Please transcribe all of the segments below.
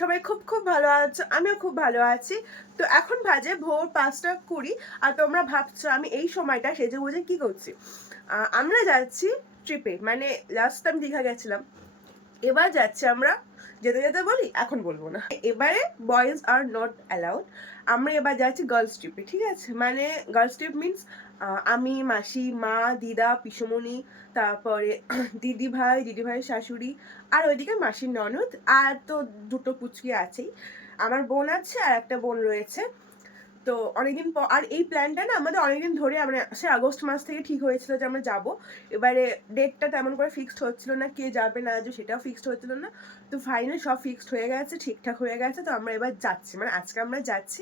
সবাই খুব খুব ভালো আছো, আমিও খুব ভালো আছি। তো এখন বাজে ভোর 5টা 20 আর তোমরা ভাবছো আমি এই সময়টা সেজে বুঝে কি করছি। আমরা যাচ্ছি ট্রিপে, মানে লাস্ট টাইম দীঘা গেছিলাম, এবার যাচ্ছি আমরা। যেতে যেতে বলি, এখন বলবো না। এবারে বয়েজ আর নট অ্যালাউড। আমরা এবার যাচ্ছি গার্লস ট্রিপে, ঠিক আছে? মানে গার্লস ট্রিপ মিনস আমি, মাসি, মা, দিদা, পিসমণি, তারপরে দিদি ভাই শাশুড়ি, আর ওইদিকে মাসির ননদ, আর তো দুটো পুচকি আছেই। আমার বোন আছে আর একটা বোন রয়েছে। তো অনেকদিন পর, আর এই প্ল্যানটা না আমাদের অনেকদিন ধরে, আমরা সে আগস্ট মাস থেকে ঠিক হয়েছিল যে আমরা যাব। এবারে ডেটটা তেমন করে ফিক্সড হচ্ছিল না, কে যাবে না যাবে সেটাও ফিক্সড হচ্ছিল না। তো ফাইনাল সব ফিক্সড হয়ে গেছে, ঠিকঠাক হয়ে গেছে। তো আমরা এবার যাচ্ছি, মানে আজকে আমরা যাচ্ছি।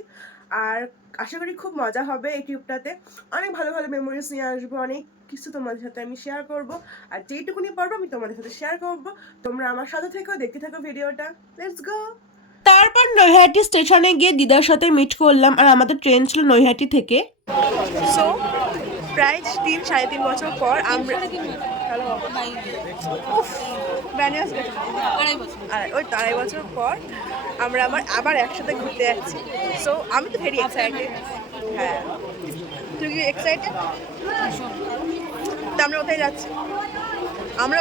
আর আশা করি খুব মজা হবে এই ট্রিপটাতে। অনেক ভালো ভালো মেমোরিজ নিয়ে আসবো, অনেক কিছু তোমাদের সাথে আমি শেয়ার করব। আর যেইটুকুনি পারবো আমি তোমাদের সাথে শেয়ার করব। তোমরা আমার সাথে থেকো, দেখতে থাকো ভিডিওটা। Let's go. তারপর নৈহাটি স্টেশনে গিয়ে দিদার সাথে মিট করলাম, আর আমাদের ট্রেন ছিল নৈহাটি থেকে। সো প্রায় 3-3.5 বছর পর আমরা ওই 2.5 বছর পর আমরা আবার একসাথে ঘুরতে যাচ্ছি। সো আমি তো ভেরি এক্সাইটেড। হ্যাঁ, তুই কি এক্সাইটেড? তো আমরা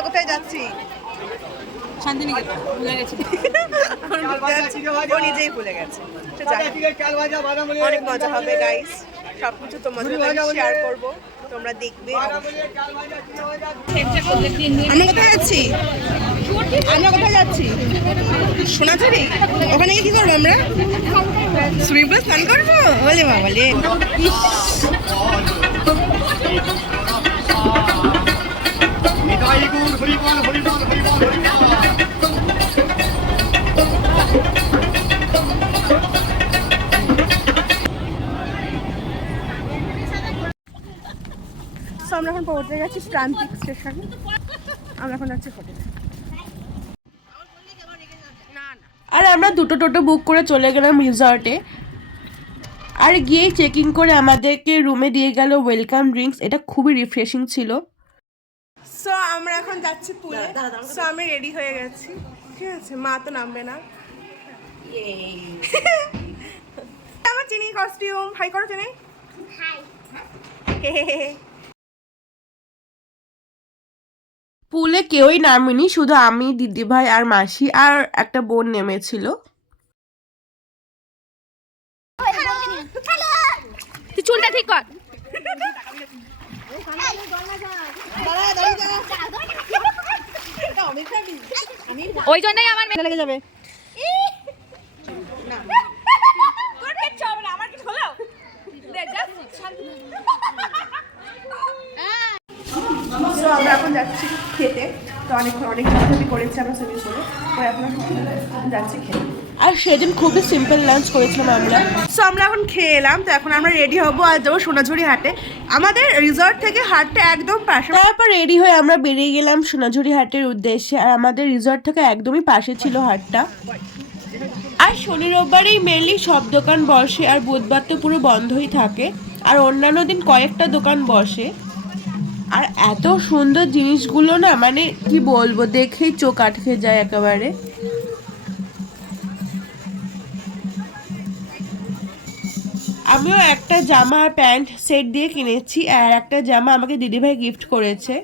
কোথায় যাচ্ছি? শান্তিনিকেতন ভুলে গেছি। ও নিজেই ভুলে গেছে। অনেক মজা হবে গাইস, সবকিছু তোমাদের সাথে শেয়ার করবো, তোমরা দেখবে। আমরা কোথায় যাচ্ছি? সোনাঝুরি। ওখানে গিয়ে কি করবো আমরা? সুইমিং পুলে স্নান করবো? বলে বাবালে। আমরা এখন পৌঁছে গেছি প্রান্তিক স্টেশনে। আমরা এখন যাচ্ছি হোটেলে। আর আমরা দুটো টোটো বুক করে চলে গেলাম রিসর্টে। আর গিয়ে চেকিং করে আমাদেরকে রুমে দিয়ে গেল ওয়েলকাম ড্রিঙ্কস। এটা খুবই রিফ্রেশিং ছিল। সো আমরা এখন যাচ্ছি পুলে। সো আমি রেডি হয়ে গেছি, ঠিক আছে? মা তো নামবে না। আমার চিনি কস্টিউম। হাই করো চিনি। পুলে কেউই নামেনি, শুধু আমি, দিদিভাই আর মাসি আর একটা বোন নেমেছিল। তুই চুলটা ঠিক কর। ওই জন্যই আমার মেয়ে লেগে যাবে। আমরা এখন যাচ্ছি খেতে। তো অনেক ঝাঁঝাঝাঁঝি করেছি আমরা সুইমিং পুলে, তো এখন যাচ্ছি খেতে। আর সেদিন খুবই সিম্পল লাঞ্চ করেছিলাম আমরা। সো আমরা এখন খেয়ে এলাম। তো এখন আমরা রেডি হবো আর যাবো সোনাঝুরি হাটে। আমাদের রিসর্ট থেকে হাটটা একদম পাশে। তারপর রেডি হয়ে আমরা বেরিয়ে গেলাম সোনাঝুরি হাটের উদ্দেশ্যে। আর আমাদের রিসর্ট থেকে একদমই পাশে ছিল হাটটা। আর শনি রোববারেই মেনলি সব দোকান বসে, আর বুধবার তো পুরো বন্ধই থাকে। আর অন্যান্য দিন কয়েকটা দোকান বসে। আর এত সুন্দর জিনিসগুলো না, মানে কি বলবো, দেখেই চোখ আটকে যায় একেবারে। আমিও একটা জামা আর প্যান্ট সেট দিয়ে কিনেছি, আর একটা জামা আমাকে দিদিভাই গিফট করেছে।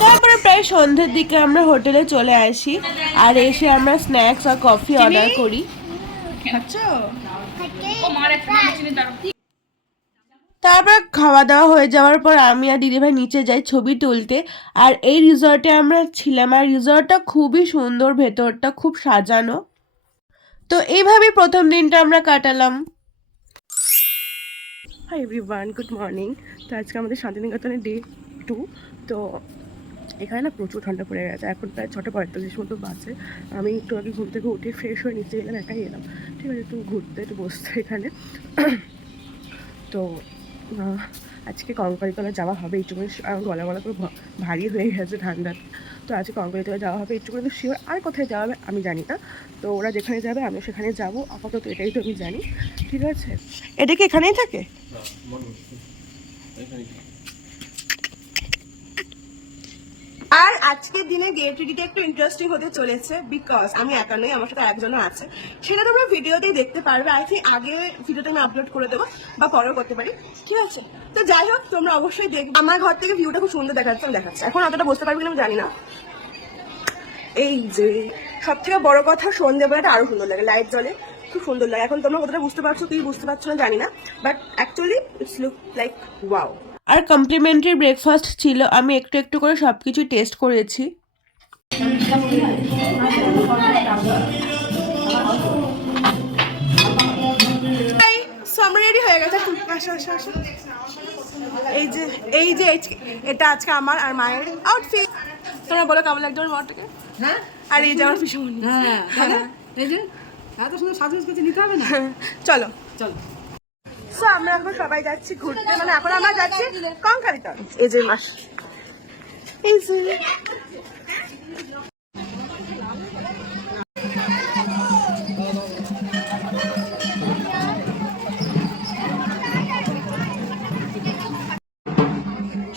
তারপরে প্রায় সন্ধ্যের দিকে আমরা হোটেলে চলে আসি। আর এসে আমরা স্ন্যাক্স আর কফি অর্ডার করি। তারপর খাওয়া দাওয়া হয়ে যাওয়ার পর আমি আর দিদিভাই নিচে যাই ছবি তুলতে। আর এই রিসর্টে আমরা ছিলাম, আর রিসর্টটা খুবই সুন্দর, ভেতরটা খুব সাজানো। তো এইভাবেই প্রথম দিনটা আমরা কাটালাম। Hi everyone, good morning. তো আজকে আমাদের শান্তিনিকেতনের ডে 2। তো এখানে না প্রচুর ঠান্ডা পড়ে গেছে। এখন প্রায় 6:45 মতো বাজে। আমি একটু আগে ঘুম থেকে উঠে ফ্রেশ হয়ে নিচে গেলাম, একাই এলাম, ঠিক আছে? একটু ঘুরতে, একটু বসতে এখানে। তো আজকে কঙ্কালীতলা যাওয়া হবে এইটুকু, গলা গলা করে ভারী হয়ে গেছে ঠান্ডাতে। তো আজকে কঙ্কালীতলা যাওয়া হবে এইটুকু, তো শিওর আর কোথায় যাওয়া হবে আমি জানি না। তো ওরা যেখানে যাবে আমি সেখানে যাব, আপাতত এটাই তো আমি জানি। ঠিক আছে, এটা কি এখানেই থাকে? আর আজকের দিনে গেম টিডিটা একটু ইন্টারেস্টিং হতে চলেছে, বিকজ আমি একা নই, আমার সাথে একজনও আছে। সেটা তোমরা ভিডিওতেই দেখতে পারবে। আই থিঙ্ক আগে ভিডিওটা আমি আপলোড করে দেবো বা পরেও করতে পারি, ঠিক আছে? তো যাই হোক, তোমরা অবশ্যই দেখবে। আমার ঘর থেকে ভিউটা খুব সুন্দর দেখাচ্ছে। এখন অতটা বুঝতে পারবে কিনা আমি জানি না। এই যে সব থেকে বড় কথা, সন্ধ্যেবেলাটা আরো সুন্দর লাগে, লাইট জ্বলে, খুব সুন্দর লাগে। এখন তোমরা কতটা বুঝতে পারছো কি বুঝতে পারছো না জানি না, but actually it's look like wow. আর কমপ্লিমেন্টারি ব্রেকফাস্ট ছিল, আমি একটু একটু করে সবকিছু টেস্ট করেছি। আমরা রেডি হয়ে গেছে। এটা আজকে আমার আর মায়ের আউটফিট। তোমরা বলো কেমন লাগছে আমার মাটাকে? হ্যাঁ, আর এই যে আমার পিসমণি। হ্যাঁ, এই যে এত সুন্দর সাজগোজ করতে নিতে হবে না। চলো চলো। সো আমরা এখন সবাই যাচ্ছি ঘুরতে, মানে এখন আমরা যাচ্ছি কঙ্কালীতলা। এই যে মাস, এই যে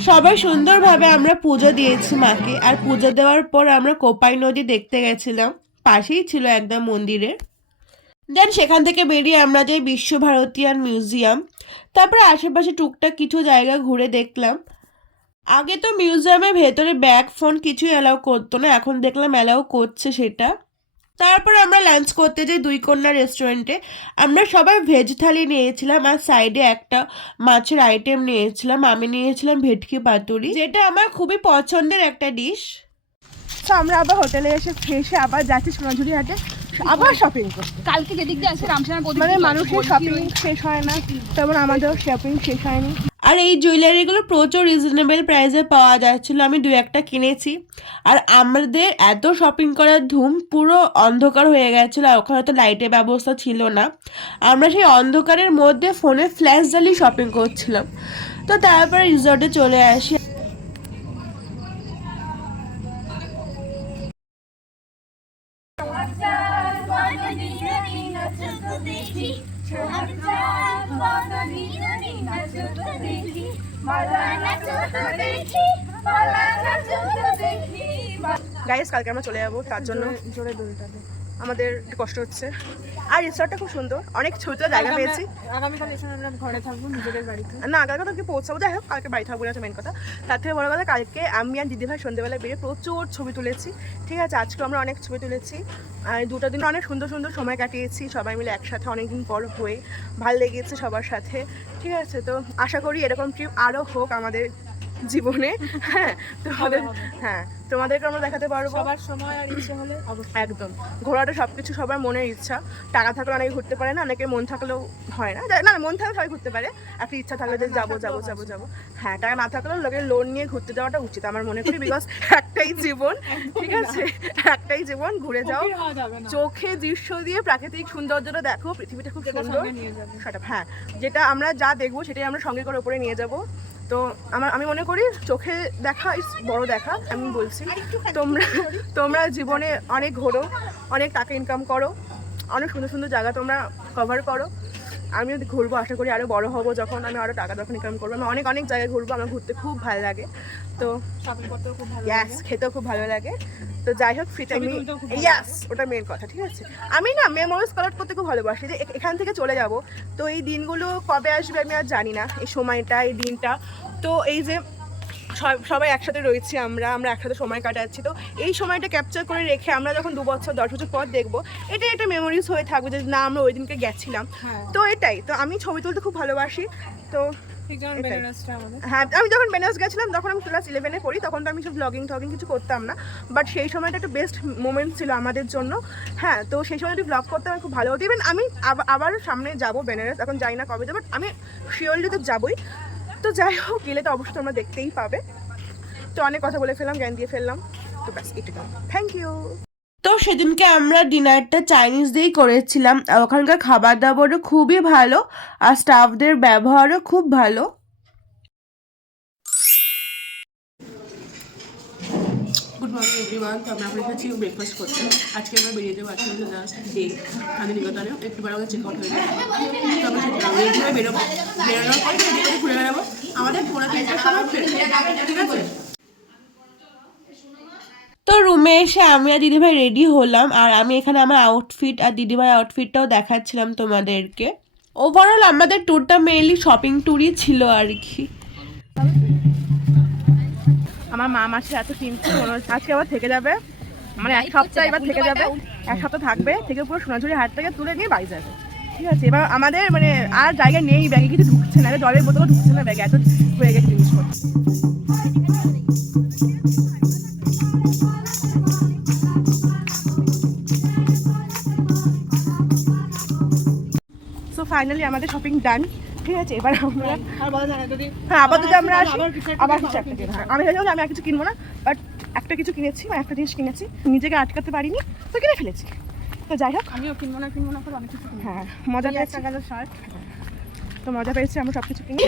সবাই সুন্দরভাবে আমরা পুজো দিয়েছি মাকে। আর পুজো দেওয়ার পর আমরা কোপাই নদী দেখতে গেছিলাম, পাশেই ছিল একদম মন্দিরের। দেন সেখান থেকে বেরিয়ে আমরা যাই বিশ্বভারতীয়ান মিউজিয়াম। তারপরে আশেপাশে টুকটাক কিছু জায়গা ঘুরে দেখলাম। আগে তো মিউজিয়ামের ভেতরে ব্যাগ ফোন কিছুই অ্যালাউ করতো না, এখন দেখলাম অ্যালাউ করছে সেটা। তারপর আমরা লাঞ্চ করতে যাই দুই কন্যা রেস্টুরেন্টে। আমরা সবাই ভেজ থালি নিয়েছিলাম আর সাইডে একটা মাছের আইটেম নিয়েছিলাম। আমি নিয়েছিলাম ভেটকি পাতুরি, যেটা আমার খুবই পছন্দের একটা ডিশ। তো আমরা আবার হোটেলে এসে ফ্রেশে আবার যাচ্ছি সোনাঝুরি হাটে আবার শপিং করতে। কালকে যেদিক দিয়ে আসে রামসানা মানে মানুষের শপিং শেষ হয় না, তেমন আমাদেরও শপিং শেষ হয়নি। আর এই জুয়েলারিগুলো প্রচুর রিজনেবল প্রাইসে পাওয়া যাচ্ছিল, আমি দু একটা কিনেছি। আর আমাদের এত শপিং করার ধুম, পুরো অন্ধকার হয়ে গেছিলো আর ওখানে তো লাইটের ব্যবস্থা ছিল না। আমরা সেই অন্ধকারের মধ্যে ফোনে ফ্ল্যাশ জ্বালিয়ে শপিং করছিলাম। তো তারপরে রিসর্টে চলে আসি। গাইস, কালকে আমরা চলে যাবো, তার জন্য জোরে দড়িটাতে আমাদের একটু কষ্ট হচ্ছে। আর রিসর্টটা খুব সুন্দর, অনেক ছোট জায়গা পেয়েছি। আগামীকাল এসে আমরা ঘরে থাকবো নিজেদের বাড়িতে। না, কালকে তোকে পৌঁছাবো। যাই হোক, কালকে বাড়ি থাকবো, এটা মেন কথা। তার থেকে বড় কথা, কালকে আমি আর দিদিভাই সন্ধ্যেবেলা বেরিয়ে প্রচুর ছবি তুলেছি। ঠিক আছে, আজকে আমরা অনেক ছবি তুলেছি। আর দুটো দিন অনেক সুন্দর সুন্দর সময় কাটিয়েছি সবাই মিলে একসাথে, অনেকদিন পর হয়ে ভালো লেগেছে সবার সাথে। ঠিক আছে, তো আশা করি এরকম ট্রিপ আরও হোক আমাদের জীবনে। হ্যাঁ, তোমাদেরকে আমরা দেখাতে পারবো। সবার সময় আর ইচ্ছে হলে একদম, ঘোরাটা সবকিছু সবার মনের ইচ্ছা। টাকা থাকলে অনেকে ঘুরতে পারে না, অনেকে মন থাকলেও হয় না। না, মন থাকলে সবাই ঘুরতে পারে, একটা ইচ্ছা থাকলে যে যাবো। হ্যাঁ, টাকা না থাকলেও লোকের লোন নিয়ে ঘুরতে যাওয়াটা উচিত আমার মনে করি, বিকজ একটাই জীবন। ঠিক আছে, একটাই জীবন, ঘুরে যাও, চোখে দৃশ্য দিয়ে প্রাকৃতিক সৌন্দর্যটা দেখো, পৃথিবীটা খুব সুন্দর। হ্যাঁ, যেটা আমরা যা দেখবো সেটাই আমরা সঙ্গে করে উপরে নিয়ে যাবো। তো আমি মনে করি চোখে দেখা ইস বড় দেখা। আমি বলছি তোমরা জীবনে অনেক ঘোরো, অনেক টাকা ইনকাম করো, অনেক সুন্দর সুন্দর জায়গা তোমরা কভার করো। আমিও ঘুরবো, আশা করি আরও বড় হবো যখন, আমি আরও টাকা যখন ইনকাম করবো, আমি অনেক অনেক জায়গায় ঘুরবো। আমার ঘুরতে খুব ভালো লাগে, তো শপিং করতেও খুব ভালো লাগে, খেতেও খুব ভালো লাগে। তো যাই হোক, ফ্রিতে আমি ওটা মেন কথা। ঠিক আছে, আমি না মেমোরিজ কালেক্ট করতে খুব ভালোবাসি, যে এখান থেকে চলে যাব। তো এই দিনগুলো কবে আসবে আমি আর জানি না, এই সময়টা, এই দিনটা। তো এই যে সবাই একসাথে রয়েছি, আমরা একসাথে সময় কাটাচ্ছি। তো এই সময়টা ক্যাপচার করে রেখে আমরা যখন 2 বছর 10 বছর পর দেখবো, এটাই একটা মেমোরিজ হয়ে থাকবে যে না আমরা ওই দিনকে গেছিলাম। তো এটাই তো, আমি ছবি তুলতে খুব ভালোবাসি। তো হ্যাঁ, আমি যখন বেনারস গেছিলাম তখন আমি ক্লাস 11-এ পড়ি, তখন তো আমি সব ব্লগিং কিছু করতাম না, বাট সেই সময়টা একটা বেস্ট মোমেন্ট ছিল আমাদের জন্য। হ্যাঁ, তো সেই সময় যদি ব্লগ করতে আমার খুব ভালো হতো। ইভেন আমি আবার সামনে যাবো বেনারস, এখন যাই না কবে যাবো, বাট আমি শিওরলি তো যাবোই। তো যাই হোক, গেলে তো অবশ্যই তোমরা দেখতেই পাবে। তো অনেক কথা বলে ফেললাম, জ্ঞান দিয়ে ফেললাম, তো ব্যাস এটুকু। Thank you. তো সেদিনকে আমরা ডিনারটা চাইনিজ দিয়েই করেছিলাম, আর ওখানকার খাবার দাবারও খুবই ভালো আর স্টাফদের ব্যবহারও খুব ভালো। Good morning everyone. তো আমরা এখন এসেছি ব্রেকফাস্ট করতে। আজকে আমরা বেরিয়ে যাবো, আজকে হচ্ছে জাস্ট ডে শান্তিনিকেতনে, একটু পরে আমাদের চেক আউট হয়ে যাবে। তো আমরা রেডি হয়ে বেরোবো, বেরোনোর পরে রেডি করে ঘুরে বেড়াবো। আমাদের 4:30টার সময় ট্রেন, ঠিক আছে? তো রুমে এসে আমি আর দিদিভাই রেডি হলাম, আর আমি এখানে আমার আউটফিট আর দিদিভাই আউটফিটটাও দেখাচ্ছিলাম তোমাদেরকে। ওভারঅল আমাদের ট্যুরটা মেইনলি শপিং ট্যুরই ছিল আর কি। আমার মা মাসে এত কিনছে, আজকে আবার থেকে যাবে, মানে এক সপ্তাহ এবার থেকে যাবে, এক সপ্তাহ থাকবে, থেকে পুরো সোনাঝুরি হাট থেকে তুলে নিয়ে বাড়ি যাবে, ঠিক আছে? এবার আমাদের মানে আর জায়গা নেই, ব্যাগে কিছু ঢুকছে না, জলের বোতলও ঢুকছে না ব্যাগে, এত হয়ে গেছে জিনিসপত্র। সো ফাইনালি আমাদের শপিং ডান, ঠিক আছে? এবার আমরা হ্যাঁ আপাতত আমরা আসি, আবার কিছু একটা কিনবো। আমি ভেবেছিলাম যে আমি আর কিছু কিনবো না, বাট একটা কিছু কিনেছি, মানে একটা জিনিস কিনেছি, নিজেকে আটকাতে পারিনি, তো কিনে ফেলেছি। তো যাই হোক, আমিও কিনবো না করে অনেক কিছু কিনবো। হ্যাঁ মজা পেয়েছি, গেল শার্ট, তো মজা পেয়েছি, আমরা সব কিছু কিনে।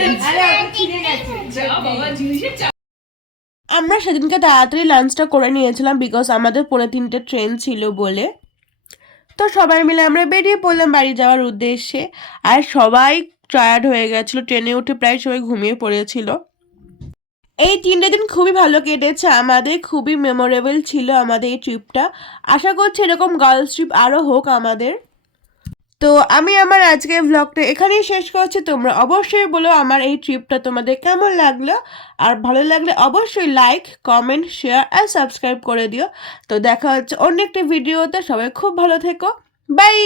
আমরা সেদিনকে তাড়াতাড়ি লাঞ্চটা করে নিয়েছিলাম, বিকজ আমাদের 3:30 ট্রেন ছিল বলে। তো সবাই মিলে আমরা বেরিয়ে পড়লাম বাড়ি যাওয়ার উদ্দেশ্যে। আর সবাই টায়ার্ড হয়ে গেছিলো, ট্রেনে উঠে প্রায় সবাই ঘুমিয়ে পড়েছিল। এই 3টে দিন খুবই ভালো কেটেছে আমাদের, খুবই মেমোরেবল ছিল আমাদের এই ট্রিপটা। আশা করছি এরকম গার্লস ট্রিপ আরও হোক আমাদের। তো আমি আমার আজকের ভ্লগটা এখানেই শেষ করছি। তোমরা অবশ্যই বলো আমার এই ট্রিপটা তোমাদের কেমন লাগলো, আর ভালো লাগলে অবশ্যই লাইক, কমেন্ট, শেয়ার আর সাবস্ক্রাইব করে দিও। তো দেখা হচ্ছে অন্য একটি ভিডিওতে। সবাই খুব ভালো থেকো, বাই।